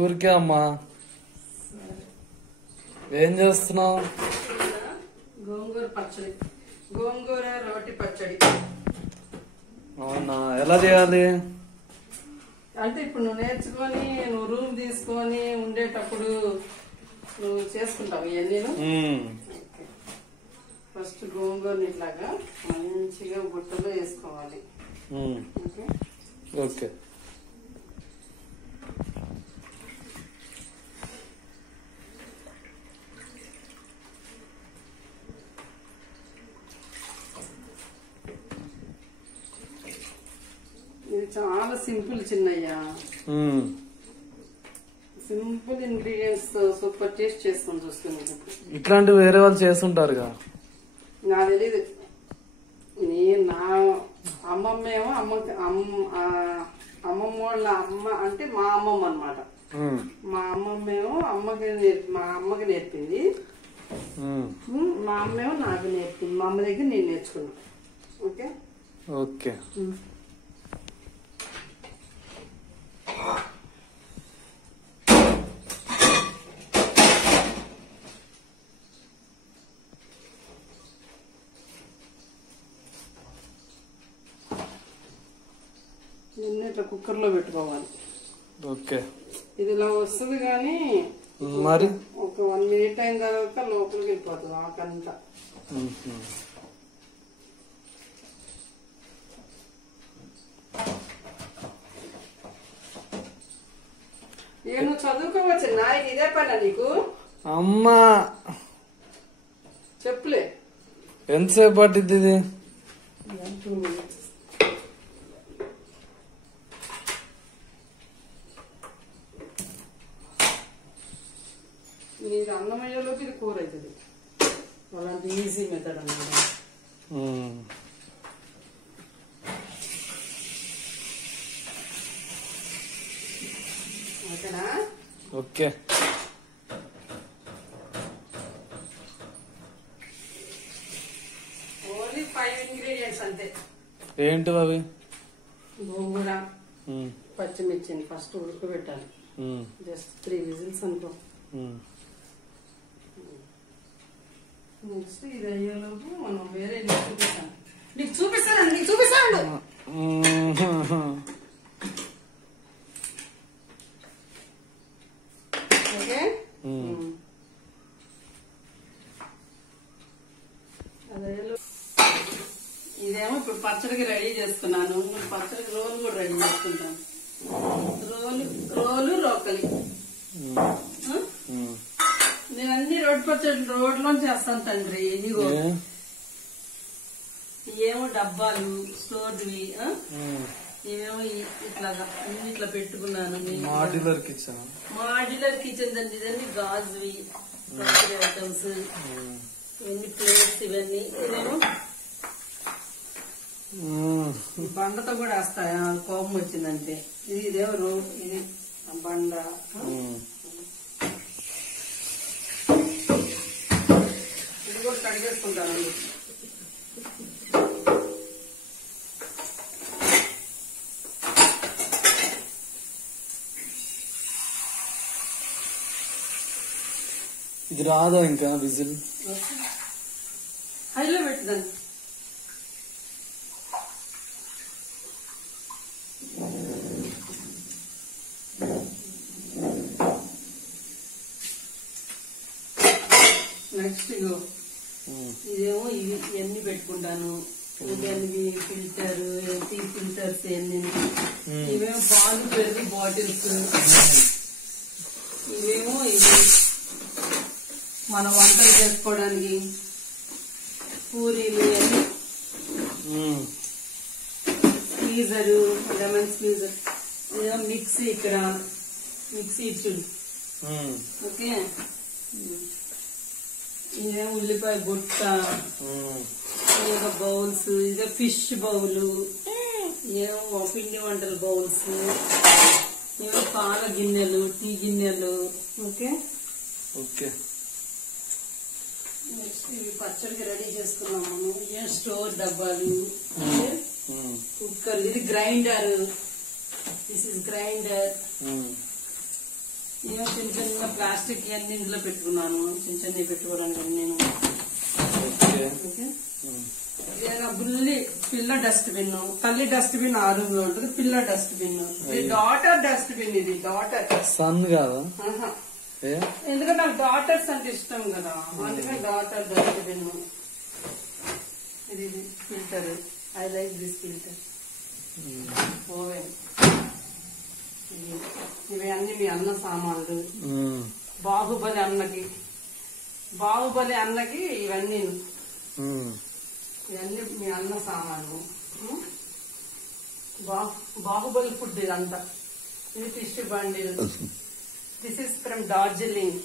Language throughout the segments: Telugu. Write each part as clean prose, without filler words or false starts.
ఊరికే అమ్మా. ఏం చేస్తున్నావు? గోంగూర పచ్చడి, గోంగూర రోటి పచ్చడి. అవునా, ఎలా చేయాలి? అంటే ఇప్పుడు నువ్వు నేర్చుకొని నువ్వు రూమ్ తీసుకొని ఉండేటప్పుడు నువ్వు చేసుకుంటావు ఇవన్నీ. ఫస్ట్ గోంగూరని ఇట్లాగా మంచిగా బుట్టలో వేసుకోవాలి. ఓకే. ఇది చాలా సింపుల్ చిన్నయ్యా, సింపుల్ ఇంగ్రీడియంట్స్ సూపర్ టేస్ట్ చేసుకొని చూసుకుని. ఇట్లాంటివి వేరే వాళ్ళు చేస్తుంటారుగా, నాకు తెలీదు. నా అమ్మమ్మేమో అమ్మమ్మ వాళ్ళ అమ్మ అంటే మా అమ్మమ్మ అనమాట. మా అమ్మమ్మేమో మా అమ్మకి నేర్పింది, మా అమ్మేమో నాకు నేర్పింది. మా అమ్మ దగ్గర నేను నేర్చుకున్నా. Okay okay. ఇట్లా కుక్కర్ లో పెట్టుకోవాలి. ఓకే. ఇది ఇలా వస్తుంది కానీ మరి ఒక 1 minute అయిన తర్వాత లోపలికి వెళ్ళిపోతుంది ఆకంతా. నువ్వు చదువుకోవచ్చు నాయకు, ఇదే పనా నీకు? అమ్మా చెప్పులే. ఎంతసేపు పట్టిద్ది ఇది? నీది అన్నమయ్యలోకి ఇది కూర అవుతుంది. అలాంటి ఈజీ మెథడ్ అన్నమాట. ఓకేనా? ఓకే. ఓన్లీ 5 ingredients అంతే. ఏంటి అవి? గోంగూర, పచ్చిమిర్చిని ఫస్ట్ ఉడకబెట్టాలి. జస్ట్ 3 whistles అనుకో. నెక్స్ట్ ఇది అయ్యేలోపు మనం వేరే నీకు చూపిస్తాను. ఓకే. ఇదేమో ఇప్పుడు పచ్చడికి రెడీ చేసుకున్నాను. పచ్చడికి రోలు కూడా రెడీ చేసుకుంటాను. రోలు రోకలి. నేను అన్ని రోడ్డు పచ్చడి రోడ్లో చేస్తాను తండ్రి. ఇదిగో ఏమో డబ్బాలు స్టోర్వి, ఇవేమో ఇట్లాగా అన్ని ఇట్లా పెట్టుకున్నాను. Modular kitchen. మాడ్యులర్ కిచెన్ తండ్రి. ఇవన్నీ గాజువి పచ్చడి ఐటమ్స్, ఇవన్నీ ప్లేట్స్, ఇవన్నీ. ఇదేమో బండతో కూడా వేస్తాయా కోపం వచ్చిందంటే. ఇదేమో ఇది బండ. ఇది కూడా కడిగేసుకుంటాను. ఇది రాదా ఇంకా విజిల్? హైలో పెట్టుదాన్ని. నెక్స్ట్ ఇదేమో ఇవన్నీ పెట్టుకుంటాను. ఇవన్నీ ఫిల్టర్, టీ ఫిల్టర్స్, ఇవన్నీ. ఇవేమో పాలు పెరుగు బాటిల్స్. ఇవేమో ఇవి మనం వంటలు చేసుకోవడానికి పూరీలు అన్ని. స్క్వీజరు, లెమన్ స్క్వీజర్. ఇదేమో మిక్సీ. ఇక్కడ మిక్సీ ఇచ్చుడు. ఓకే. ఇదేమో ఉల్లిపాయ బుట్ట. ఇదేమో బౌల్స్. ఇదే ఫిష్ బౌలు. ఏమో పిండి వంటల బౌల్స్. ఏమో పాల గిన్నెలు, టీ గిన్నెలు. Okay okay. నెక్స్ట్ ఇవి పచ్చడికి రెడీ చేసుకున్నాం మనం. స్టోర్ డబ్బాలు, కుక్కర్. ఇది గ్రైండర్. This is grinder. నేను చిన్న చిన్న ప్లాస్టిక్ అన్ని ఇందులో పెట్టుకున్నాను, చిన్న చిన్నవి పెట్టుకోవడానికి నేను. బుల్లి పిల్ల డస్ట్బిన్, తల్లి డస్ట్బిన్ ఆ రూమ్ లో ఉంటుంది, పిల్ల డస్ట్బిన్. ఇది డాటర్ డస్ట్బిన్, ఇది డాటర్ సన్ కాదా? ఎందుకంటే నాకు డాటర్స్ అంటే ఇష్టం కదా, అందుకని డాటర్ డస్ట్బిన్. ఇది filter, I like this filter. Oven, ఇవి అన్ని మీ అన్న సామాన్లు. బాహుబలి అన్నకి ఇవన్నీ మీ అన్న సామాన్లు. బాహుబలి ఫుడ్ ఇదంతా. ఇది fish bundle. This is from Darjeeling.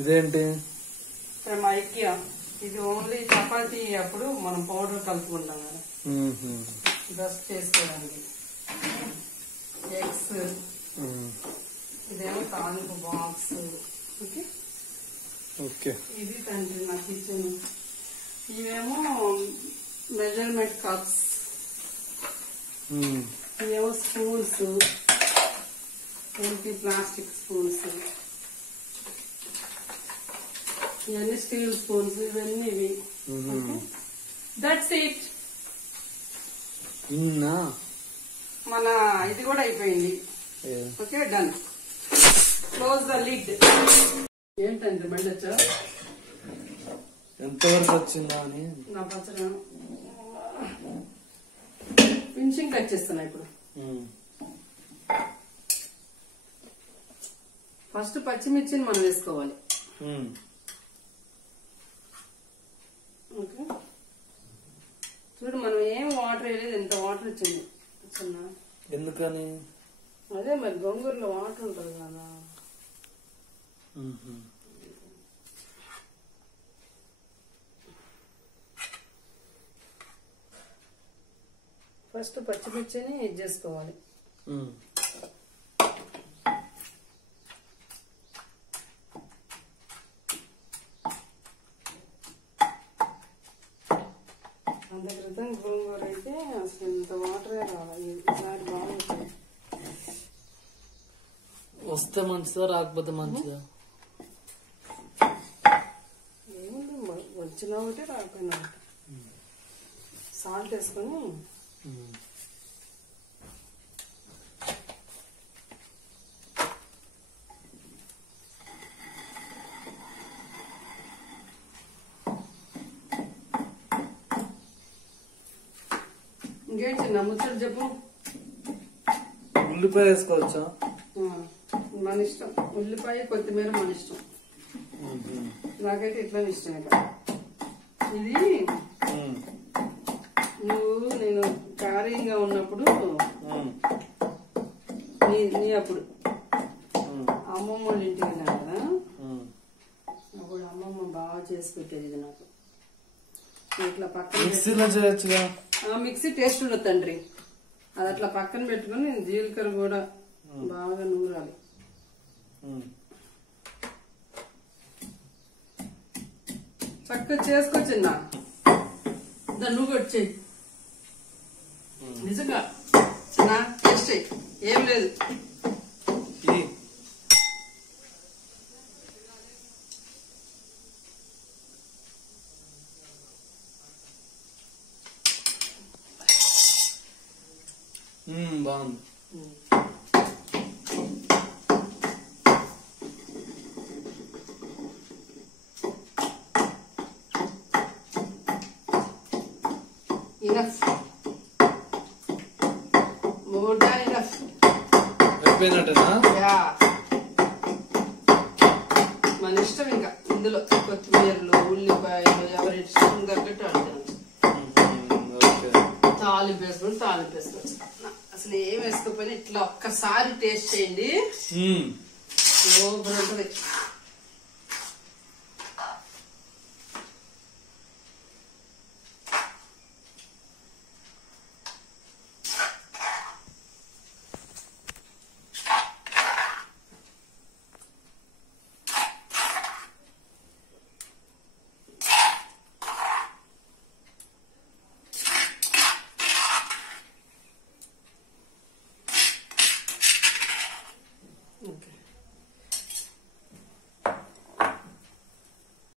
ఇదేంటి? From IKEA. ఇది ఓన్లీ చపాతీ అప్పుడు మనం పౌడర్ కలుపుకుంటాం కదా, డస్ట్ చేసుకోవడానికి. ఎగ్స్, ఇదేమో తాలింపు బాక్స్. Okay okay. ఇది తండ్రి నా కిచెన్. ఇవేమో మెజర్మెంట్ కప్స్, ఇవేమో స్పూన్స్, ఏంటి ప్లాస్టిక్ స్పూన్స్. ఇవన్నీ స్టీల్ స్పూన్స్, ఇవన్నీ ఇవి. That's it. మన ఇది కూడా అయిపోయింది. Okay, done. Close the lid. ఏంటండి బండి వచ్చా? ఎంతవరకు వచ్చిందా అని నా పచ్చడి ఫినిషింగ్ టచ్ చేస్తున్నా ఇప్పుడు. ఫస్ట్ పచ్చిమిర్చిని మనం వేసుకోవాలి. ఓకే, చూడు మనం ఏం వాటర్ వేయలేదు, ఎంత వాటర్ వచ్చింది. ఎందుకని? అదే మరి గోంగూరలో వాటర్ ఉంటుంది కదా. ఫస్ట్ పచ్చిమిర్చిని ఇది చేసుకోవాలి. అంత క్రితం గోంగూర అయితే అసలు ఇంత వాటరే రావాలి. ఈసారి బాగుంటుంది. వస్తే మంచిదా, రాకపోతే మంచిదా? ఏముంది, వచ్చినా ఒకటి రాకపోయినా ఒకటి. సాల్ట్ వేసుకొని ఇంకేంటి చిన్న ముచ్చట చెప్పు. ఉల్లిపాయ వేసుకోవచ్చా? మన ఇష్టం. ఉల్లిపాయ కొత్తిమీర మన ఇష్టం. నాకైతే ఇట్లా ఇష్టం. ఇది నేను కార్యంగా ఉన్నప్పుడు నీ అప్పుడు అమ్మమ్మ వాళ్ళ ఇంటికి వెళ్ళాను కదా, అప్పుడు అమ్మమ్మ బాగా చేసి పెట్టేది ఇది నాకు. ఇట్లా పక్కన మిక్సీలో చేయొచ్చుగా. మిక్సీ టేస్ట్ ఉండదు తండ్రి. అది అట్లా పక్కన పెట్టుకుని జీలకర్ర కూడా బాగా నూరాలి. చక్కగా చేసుకోవచ్చిందా? దాన్ని నువ్వు వచ్చేయి. నిజంగా చిన్న టేస్ట్ ఏం లేదు. బాగుంది. Enough. More than enough. అయిపోయినట్టేనా? మన ఇష్టం. ఇంకా ఇందులో కొత్తిమీరలు, ఉల్లిపాయలు ఎవరి ఇష్టం తగ్గట్టు అంటాను. తాలింపు వేసుకొని తాలింపు వేసుకోవచ్చు. అసలు ఏం వేసుకోకపోయినా ఇట్లా ఒక్కసారి టేస్ట్ చేయండి, సూపర్ ఉంటుంది.